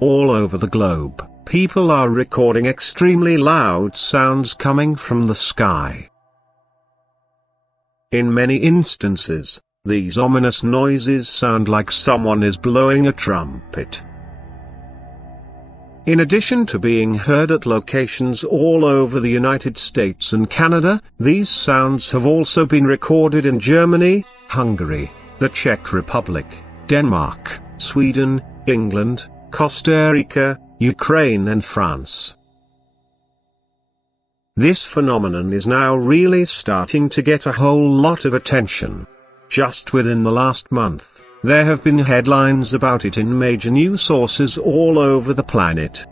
all over the globe, people are recording extremely loud sounds coming from the sky. In many instances, these ominous noises sound like someone is blowing a trumpet. In addition to being heard at locations all over the United States and Canada, these sounds have also been recorded in Germany, Hungary, the Czech Republic, Denmark, Sweden, England, Costa Rica, Ukraine and France. This phenomenon is now really starting to get a whole lot of attention. Just within the last month, there have been headlines about it in major news sources all over the planet.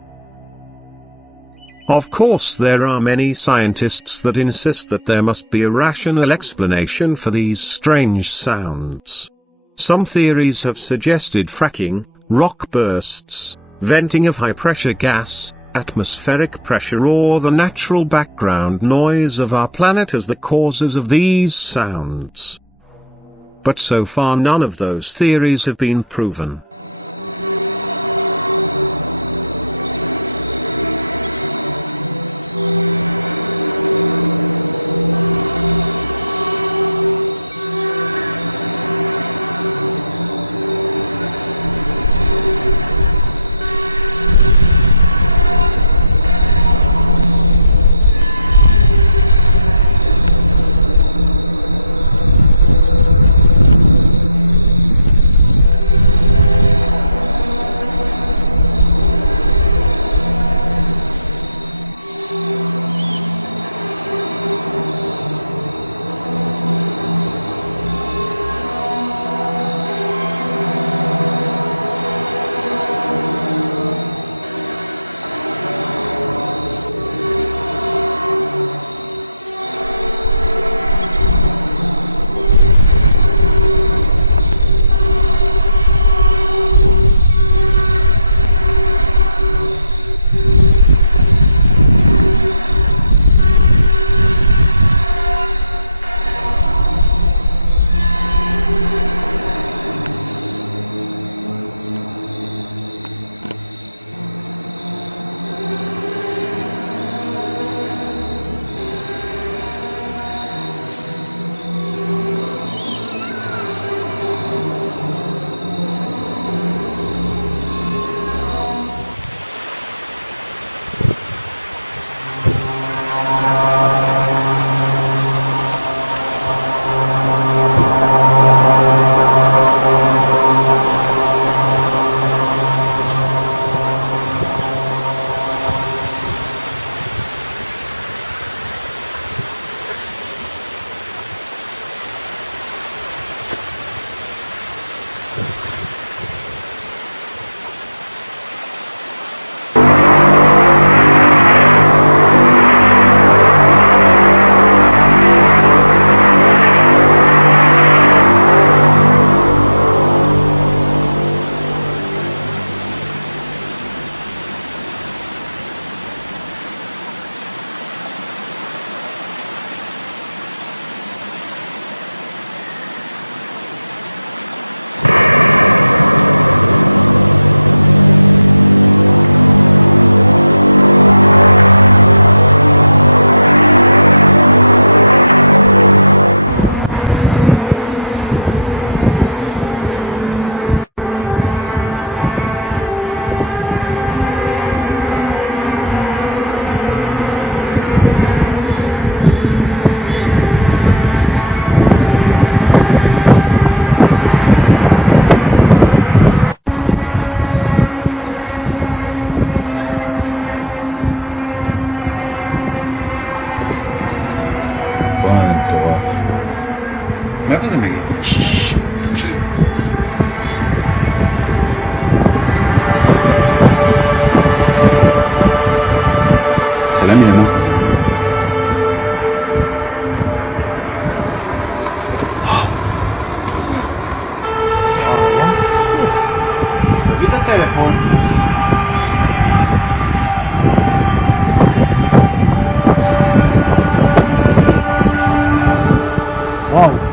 Of course, there are many scientists that insist that there must be a rational explanation for these strange sounds. Some theories have suggested fracking, rock bursts, venting of high-pressure gas, atmospheric pressure or the natural background noise of our planet as the causes of these sounds. But so far none of those theories have been proven. سلام يا نور. Kita telepon. Wow.